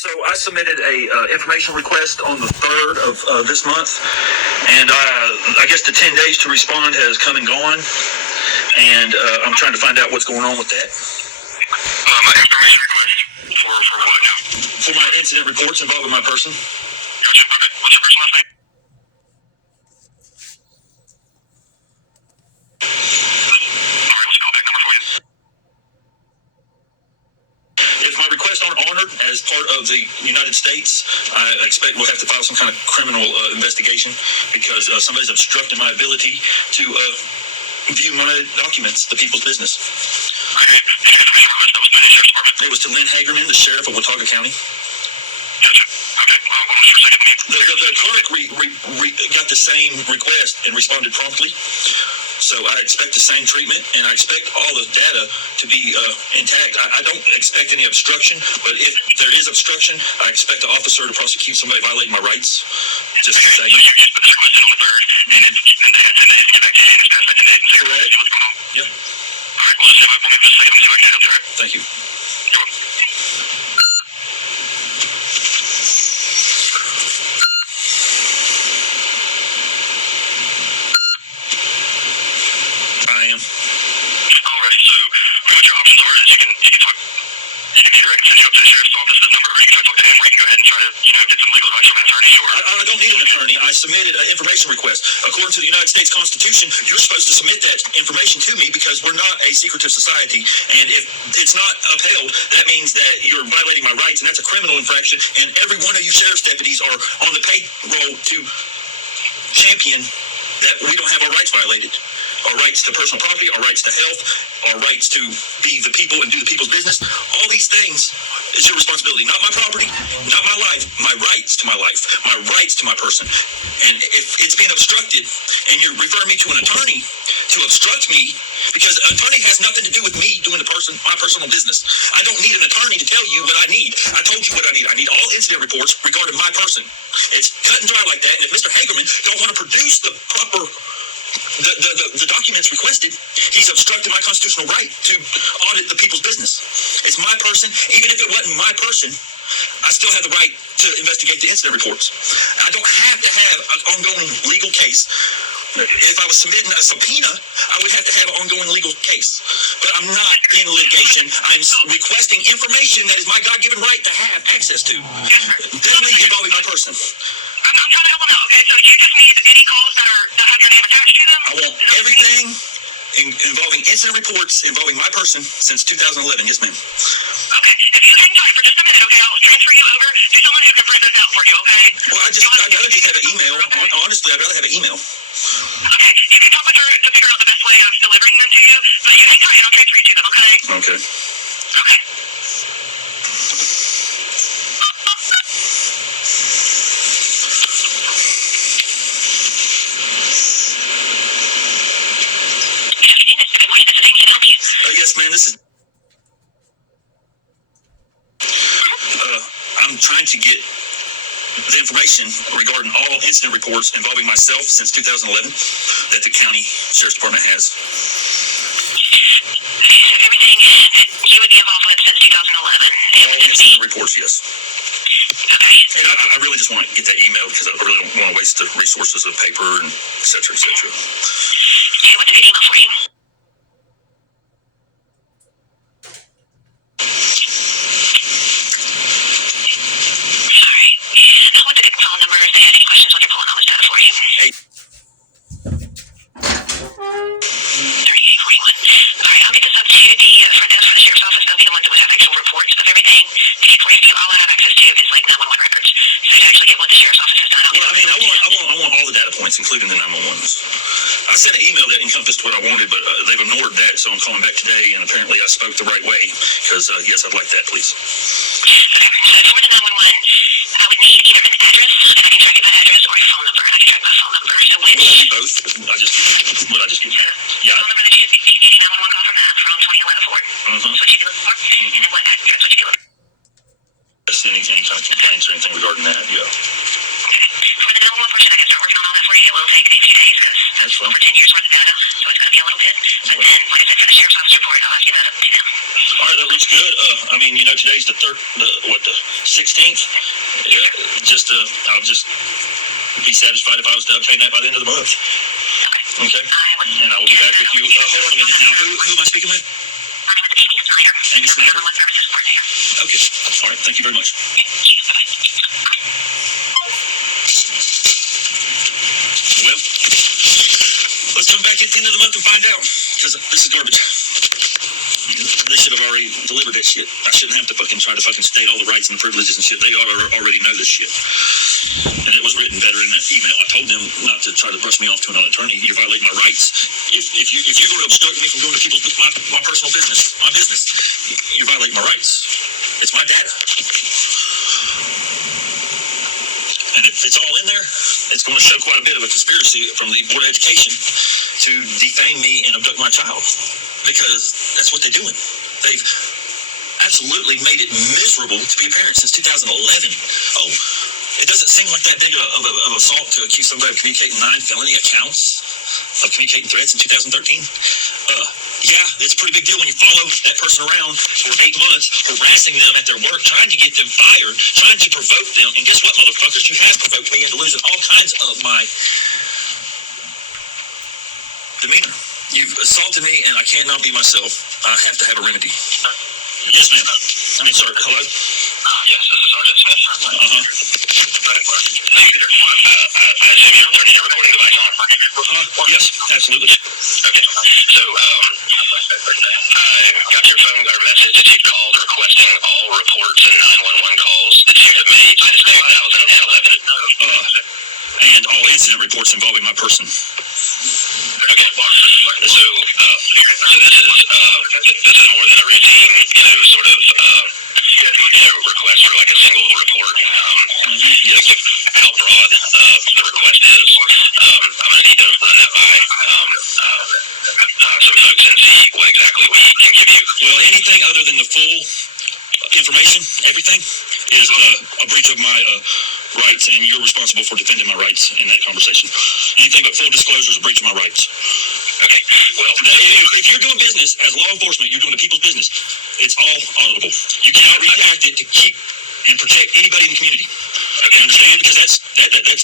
So I submitted a information request on the 3rd of this month, and I guess the 10 days to respond has come and gone, and I'm trying to find out what's going on with that. Information request for what now? For my incident reports involving my person. Gotcha. Okay. What's your first and last name? Alright, what's the callback number for you? If my requests aren't honored as part of the United States, I expect we'll have to file some kind of criminal investigation because somebody's obstructing my ability to view my documents, the people's business. Okay. Did you get the information request that was submitted to the Sheriff's Department? It was to Lynn Hagerman, the sheriff of Watauga County. Gotcha. Okay. Hold on just for a second. The clerk got the same request and responded promptly. So I expect the same treatment, and I expect all the data to be intact. I don't expect any obstruction, but if there is obstruction, I expect the officer to prosecute somebody violating my rights. Just to say. So you just put this request in on the 3rd, and they had 10 days to get back to you, and it's past that 10 days, and so you're ready to see what's going on? Yeah. Alright, well, just hang up on me for a second and see if I can help you, alright? Thank you. You're welcome. I am. Alrighty, so what your options are is you can talk. You can either send you up to the sheriff's office, this number, or you can try to talk to him, or you can go ahead and try to, get some legal advice from an attorney. Or I don't need an attorney. I submitted an information request. According to the United States Constitution, you're supposed to submit that information to me because we're not a secretive society. And if it's not upheld, that means that you're violating my rights, and that's a criminal infraction. And every one of you sheriff's deputies are on the payroll to champion that we don't have our rights violated. Our rights to personal property, our rights to health, our rights to be the people and do the people's business. All these things is your responsibility. Not my property, not my life, my rights to my life, my rights to my person. And if it's being obstructed and you're referring me to an attorney to obstruct me, because an attorney has nothing to do with me doing my personal business. I don't need an attorney to tell you what I need. I told you what I need. I need all incident reports regarding my person. It's cut and dry like that. And if Mr. Hagerman don't want to produce the proper the documents requested, he's obstructed my constitutional right to audit the people's business. It's my person. Even if it wasn't my person, I still have the right to investigate the incident reports. I don't have to have an ongoing legal case. If I was submitting a subpoena, I would have to have an ongoing legal case. But I'm not in litigation. I'm requesting information that is my God-given right to have access to. Definitely involving my person. I'm trying to help them out, okay? So you just need any calls that have your name attached to them? I want everything involving incident reports involving my person since 2011. Yes, ma'am. Okay. If you hang tight for just a minute, okay, I'll transfer you over to someone who can print those out for you, okay? Well, I'd rather just have an email. Honestly, I'd rather have an email. Okay. You can talk with her to figure out the best way of delivering them to you, but you hang tight and I'll transfer you to them, okay? Okay. Okay. Yes, ma'am, this is... I'm trying to get the information regarding all incident reports involving myself since 2011 that the county sheriff's department has. Okay, so everything that you would be involved with since 2011. All incident reports, yes. Okay. And I really just want to get that email because I really don't want to waste the resources of paper and et cetera, et cetera. Okay, what's a good email for you? Including the 911s. I sent an email that encompassed what I wanted, but they've ignored that, so I'm calling back today, and apparently I spoke the right way, because, yes, I'd like that, please. Okay, so for the 911, I would need either an address, and I can track it by address, or a phone number, and I can track my phone number. So which... Well, both. What I just give you? Yeah. The phone number that you just gave, 911 call from that, from 2011 forward. Mm-hmm. That's what you'd be looking for? Mm-hmm. And then what address would you be looking for? Any kind of complaints or anything regarding that, yeah. Okay. For the 911 portion, I can start working on all that for you. It will take a few days, because That's fine. over 10 years worth of data, so it's going to be a little bit. But then, like I said, for the sheriff's office report, I'll have to give that up to them. All right, that looks good. I mean, today's the 16th. I'll just be satisfied if I was to obtain that by the end of the month. Okay. And I will be back with you. Hold on a minute now. Who am I speaking with? My name is Amy Snyder. Amy Snyder. I'm a services coordinator. Okay. All right. Thank you very much. Well, let's come back at the end of the month and find out, because this is garbage. They should have already delivered that shit. I shouldn't have to try to state all the rights and privileges and shit. They already know this shit. And it was written better in that email. I told them not to try to brush me off to another attorney. You're violating my rights. If you're going to obstruct me from going to my personal business, you're violating my rights. It's my data. And if it's all in there, it's going to show quite a bit of a conspiracy from the Board of Education to defame me and abduct my child. Because that's what they're doing. They've absolutely made it miserable to be a parent since 2011. Oh, it doesn't seem like that big of assault to accuse somebody of communicating 9 felony accounts of communicating threats in 2013. Yeah, it's a pretty big deal when you follow that person around for 8 months, harassing them at their work, trying to get them fired, trying to provoke them. And guess what, motherfuckers? You have provoked me into losing all kinds of my demeanor. You've assaulted me, and I cannot be myself. I have to have a remedy. Yes, ma'am. I mean, sir, hello? Yes, this is Sergeant Smith. Uh-huh. I assume you're turning your recording device on. Yes, absolutely. Okay. So, I got your phone or message that you called requesting all reports and 911 calls that you have made since 2011. And all incident reports involving my person. Okay. So this is more than a routine, sort of, request for like a single report. Yes. How broad the request is. I'm going to need to run that by some folks and see what exactly we can give you. Well, anything other than the full information, everything, is a breach of my rights, and you're responsible for defending my rights in that conversation. Anything but full disclosure is a breach of my rights. Okay. Well, if you're doing business as law enforcement, you're doing the people's business. It's all auditable. You cannot redact it to keep and protect anybody in the community. You understand? Because that's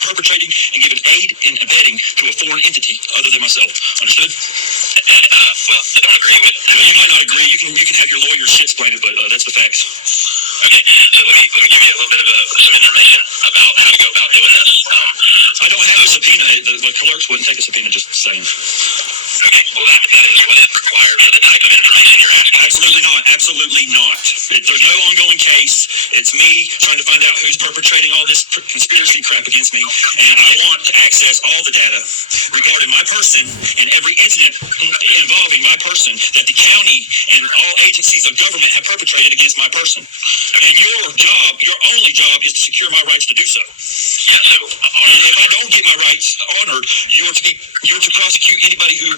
perpetrating and giving aid and abetting to a foreign entity other than myself. Understood? Well, I don't agree with. Well, you might not agree. You can have your lawyer shit explain it, but that's the facts. Okay. So let me give you a little bit of some information about how to go about doing this. I don't have a subpoena. The clerks wouldn't take a subpoena. Just saying. Okay. Well, that is what is required for the type of information you're asking. Absolutely not. Absolutely not. There's no ongoing case. It's me trying to find out who's perpetrating all this conspiracy crap against me, and I want to access all the data regarding my person and every incident involving my person that the county and all agencies of government have perpetrated against my person. And your only job is to secure my rights to do so. Yeah, so and if I don't get my rights honored, you're to prosecute anybody who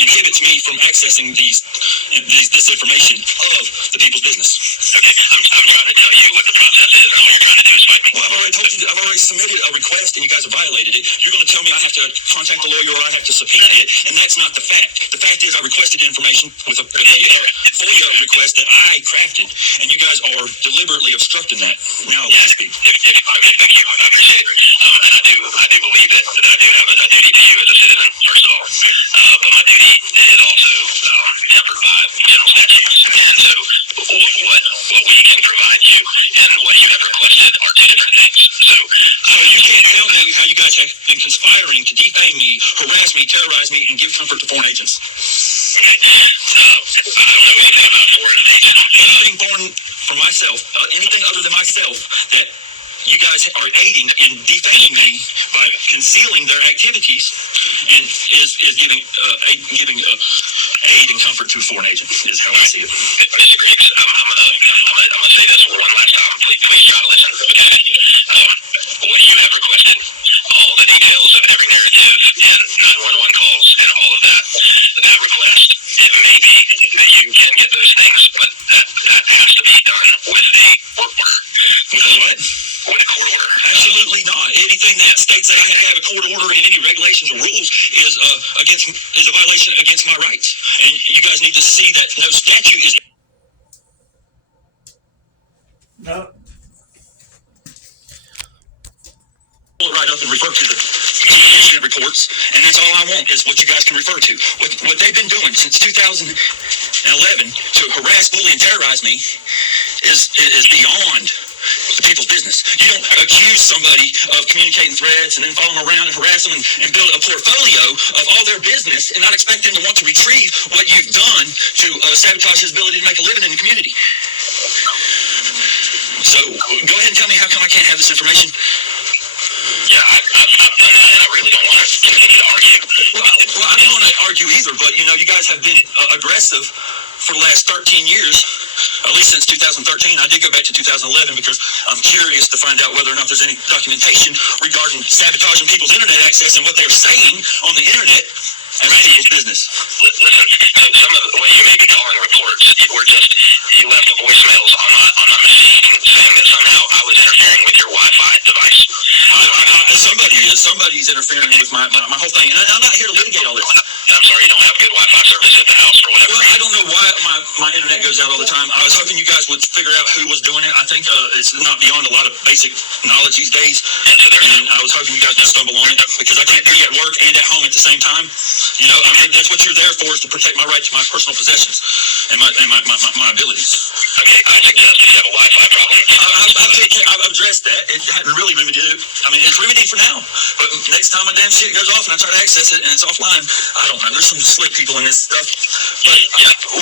inhibits me from accessing this information of the people's business. Okay, I'm trying to tell you what the process is, and all you're trying to do is fight me. Well, I've already told you. I've already submitted a request, and you guys have violated it. You're going to tell me I have to contact the lawyer or I have to subpoena it, and that's not the fact. The fact is I requested information with a FOIA request that I crafted, and you guys are deliberately obstructing that. Now, let me speak. Okay, thank you. I appreciate it. And I do believe that I do have a duty to you as a citizen, first of all. But my duty is also tempered by general statutes. And so what we can provide you and what you have requested are two different things. So you can't tell me how you guys have been conspiring to defame me, harass me, terrorize me, and give comfort to foreign agents. Okay. I don't know anything about foreign agents. Anything foreign for myself, anything other than myself that you guys are aiding and defaming me by concealing their activities and is giving aid and comfort to a foreign agent is how I see it. Mr. Griggs, I'm gonna say this one last time. Please try to listen. Okay. What you have requested, all the details of every narrative and 911 calls and all of that request, it may be that you can get those things, but that has to be done with a court order. With a what? With a court order. Absolutely not. It anything that states that I have to have a court order and any regulations or rules is a violation against my rights. And you guys need to see that no statute is. No. Pull it right up and refer to the incident reports, and that's all I want is what you guys can refer to. What they've been doing since 2011 to harass, bully, and terrorize me is beyond the people's business. You don't accuse somebody of communicating threats and then follow them around and harass them and build a portfolio of all their business and not expect them to want to retrieve what you've done to sabotage his ability to make a living in the community. So go ahead and tell me how come I can't have this information. Yeah, I've done that, and I really don't want to continue to argue. Well, I don't want to argue either, but, you know, you guys have been aggressive for the last 13 years, at least since 2013. I did go back to 2011 because I'm curious to find out whether or not there's any documentation regarding sabotaging people's internet access and what they're saying on the internet as people's business. Listen, so some of what you may be calling reports were just, you left the voicemails on my machine saying that somehow I was interfering with your Wi-Fi device. Somebody's interfering with my whole thing, and I'm not here to litigate all this. I'm sorry you don't have good Wi-Fi service at the house for whatever reason. Well, I don't know why my internet goes out all the time. I was hoping you guys would figure out who was doing it. I think it's not beyond a lot of basic knowledge these days, and I was hoping you guys would stumble on it because I can't be at work and at home at the same time. You know, I mean, that's what you're there for, is to protect my right to my personal possessions and my abilities. Okay, I suggest if you have a Wi-Fi problem. I've addressed that. It hadn't really remedied it. I mean, it's remedied for now, but next time my damn shit goes off and I try to access it and it's offline, I don't know. There's some slick people in this stuff. But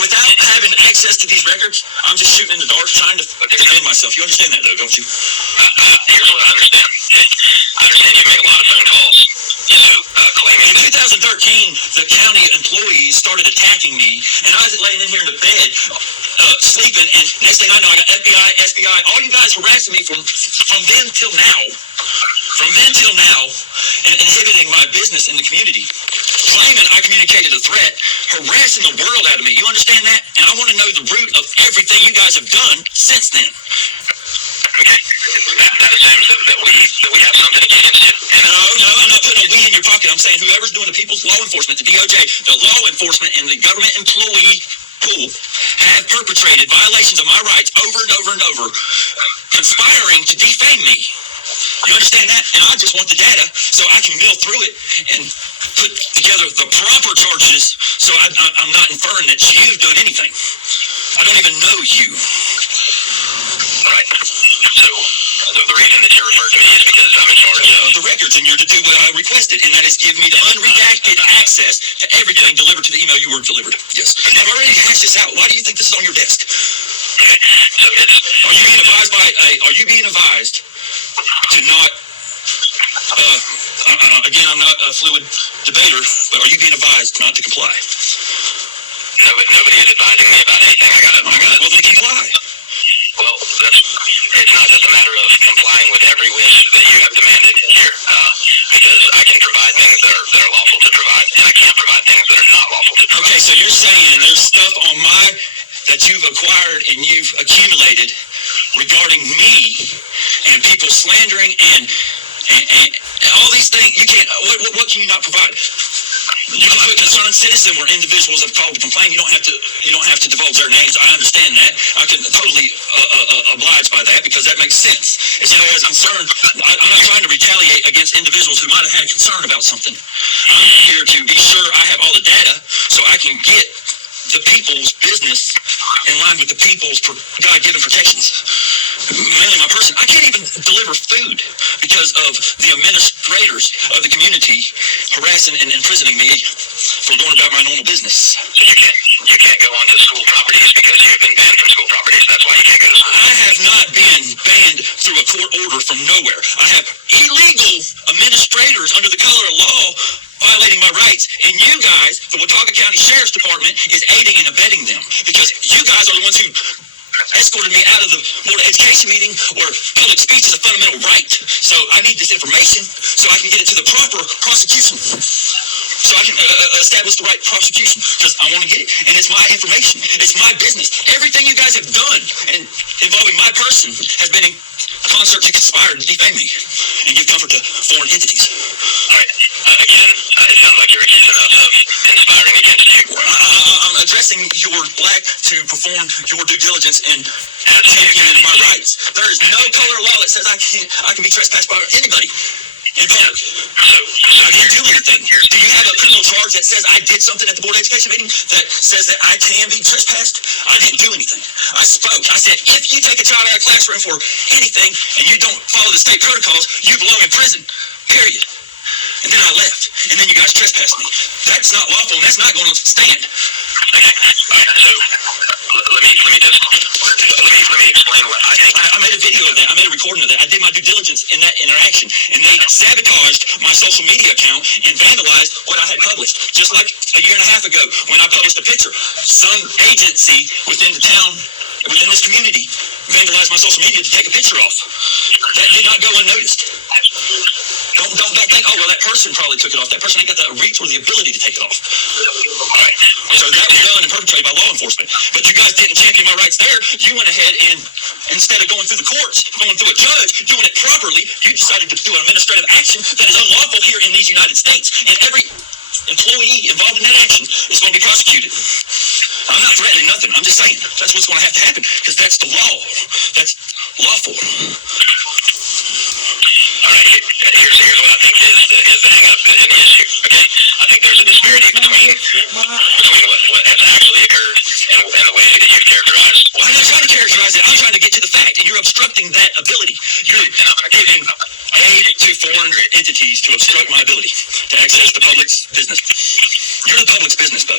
without having access to these records, I'm just shooting in the dark trying to defend myself. You understand that, though, don't you? Here's what I understand. I understand you make a lot of phone calls, you know, claiming... In 2013, the county employees started attacking me, and I was laying in here in the bed, sleeping, and next thing I know, I got FBI, SBI, all you guys harassing me from then till now. From then till now, and inhibiting my business in the community, claiming I communicated a threat, harassing the world out of me. You understand that? And I want to know the root of everything you guys have done since then. Okay. That assumes that we have something against you. No, I'm not putting a we in your pocket. I'm saying whoever's doing the people's law enforcement, the DOJ, the law enforcement and the government employee pool have perpetrated violations of my rights over and over and over, conspiring to defame me. You understand that? And I just want the data so I can mill through it and put together the proper charges so I'm not inferring that you've done anything. I don't even know you. Right. So the reason that you referred to me is because I'm in charge of the records, and you're to do what I requested, and that is give me the unredacted access to everything delivered to the email you were delivered. Yes. I've already hashed this out. Why do you think this is on your desk? Okay. So Are you being advised to not, again, I'm not a fluid debater, but are you being advised not to comply? Nobody is advising me about anything. I got it. Well, then comply. Well, it's not just a matter of complying with every wish that you have demanded here, because I can provide things that are lawful to provide, and I can't provide things that are not lawful to provide. Okay, so you're saying there's stuff on that you've acquired and you've accumulated regarding me and people slandering and all these things. You can't. What can you not provide? You can put concerned citizen where individuals have called to complain. You don't have to divulge their names. I understand that. I can totally oblige by that because that makes sense. If somebody has a concern, I'm not trying to retaliate against individuals who might have had concern about something. I'm here to be sure I have all the data so I can get the people's business in line with the people's God-given protections. Mainly my person. I can't even deliver food because of the administrators of the community harassing and imprisoning me for going about my normal business. So you can't go onto school properties because you've been banned from school properties. That's why you can't go to school. I have not been banned through a court order from nowhere. I have illegal administrators under the color of law violating my rights, and you guys, the Watauga County Sheriff's Department, is aiding and abetting them because you guys are the ones who escorted me out of the Board of Education meeting where public speech is a fundamental right. So I need this information so I can get it to the proper prosecution. So I can establish the right prosecution because I want to get it. And it's my information. It's my business. Everything you guys have done and involving my person has been in concert to conspire to defame me and give comfort to foreign entities. All right. Again, it sounds like you're accusing us of conspiring against you. I'm addressing your lack to perform your due diligence in championing my rights. There is no color of law that says I can be trespassed by anybody in public. I didn't do anything. Do you have a criminal charge that says I did something at the Board of Education meeting that says that I can be trespassed? I didn't do anything. I spoke. I said, if you take a child out of a classroom for anything and you don't follow the state protocols, you belong in prison. Period. And then I left. And then you guys trespassed me. That's not lawful, and that's not going to stand. Okay. All right. So let me explain what I think. I made a video of that. I made a recording of that. I did my due diligence in that interaction, and they sabotaged my social media account and vandalized what I had published. Just like a year and a half ago when I published a picture. Some agency within the town, within this community, vandalized my social media to take a picture off. That did not go unnoticed. Don't think, oh, well, that person probably took it off. That person ain't got the reach or the ability to take it off. All right. So that was done and perpetrated by law enforcement. But you guys didn't champion my rights there. You went ahead and, instead of going through the courts, going through a judge, doing it properly, you decided to do an administrative action that is unlawful here in these United States. And every employee involved in that action is going to be prosecuted. I'm not threatening nothing. I'm just saying that's what's going to have to happen because that's the law. That's lawful. All right. Here's what I think is the hang-up in the issue. Okay. I think there's a disparity between what has actually occurred and the way that you've characterized. I'm not trying to characterize it. I'm trying to get to the fact, and you're obstructing that ability. You're giving aid to foreign entities to obstruct my ability to access the public's business. You're the public's business, bud.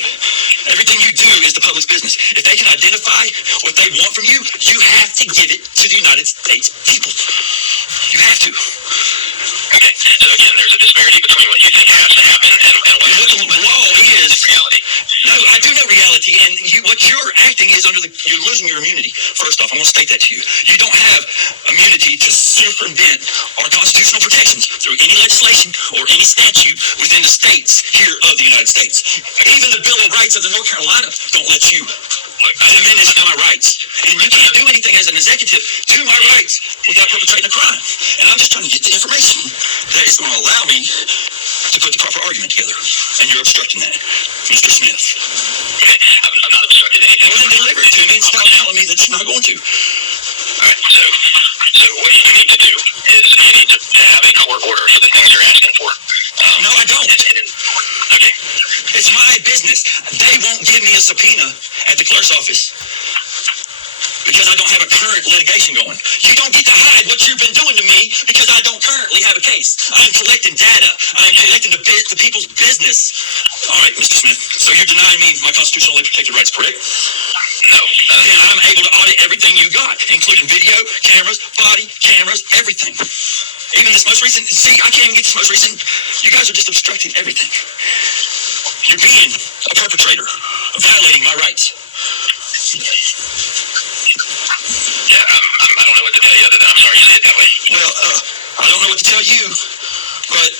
Everything you do is the public's business. If they can identify what they want from you, you have to give it to the United States people. You have to. Okay. So again, there's a disparity between what you think has to happen and what the law is reality. No, I do know reality, and what you're acting is you're losing your immunity. First off, I'm going to state that to you. You don't have immunity to circumvent our constitutional protections through any legislation or any statute within the states here of the United States. Even the Bill of Rights of the North Carolina don't let you diminish my rights. And you can't do anything as an executive to my rights without perpetrating a crime. And I'm just trying to get the information that is going to allow me to put the proper argument together. And you're obstructing that, Mr. Smith. Okay. I'm not obstructing anything. Well, then deliver it to me and stop telling me that you're not going to. All right. So what you need to do is you need to have a court order for the things you're asking for. No, I don't. Okay. It's my business. They won't give me a subpoena at the clerk's office because I don't have a current litigation going. You don't get to hide what you've been doing to me because I don't currently have a case. I'm collecting data. I'm collecting the people's business. All right, Mr. Smith. So you're denying me my constitutionally protected rights, correct? No. And I'm able to audit everything you got, including video, cameras, body, cameras, everything. Even this most recent, see, I can't even get this most recent. You guys are just obstructing everything. You're being a perpetrator, violating my rights. Yeah, I don't know what to tell you other than I'm sorry you see it that way. Well, I don't know what to tell you, but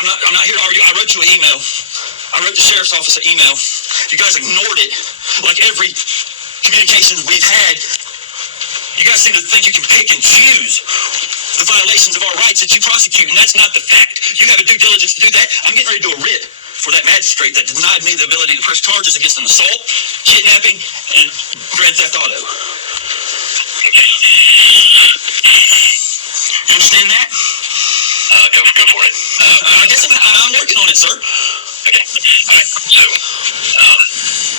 I'm not here to argue. I wrote you an email. I wrote the sheriff's office an email. You guys ignored it. Like every communication we've had, you guys seem to think you can pick and choose the violations of our rights that you prosecute, and that's not the fact. You have a due diligence to do that. I'm getting ready to do a writ for that magistrate that denied me the ability to press charges against an assault, kidnapping, and grand theft auto. Okay. You understand that? Go for it. I guess I'm working on it, sir. Okay. All right. So,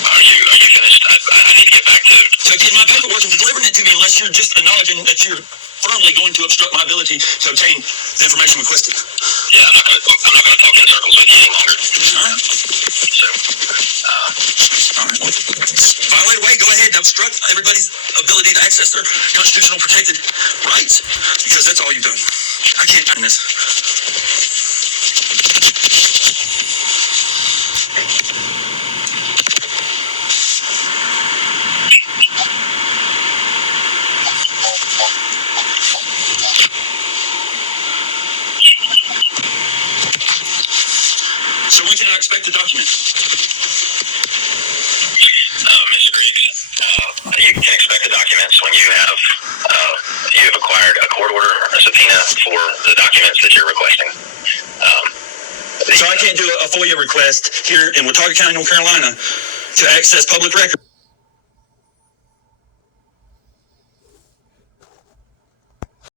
are you finished? I need to get back to getting my paperwork and delivering it to me, unless you're just acknowledging that you're firmly going to obstruct my ability to obtain the information requested. Yeah, I'm not going to talk in circles with you any longer. All right. So, all right. Violate away. Go ahead and obstruct everybody's ability to access their constitutional protected rights, because that's all you've done. I can't do this. So when can I expect the document? Mr. Griggs, you can expect the documents when you have for the documents that you're requesting. So I can't do a FOIA request here in Watauga County, North Carolina to access public records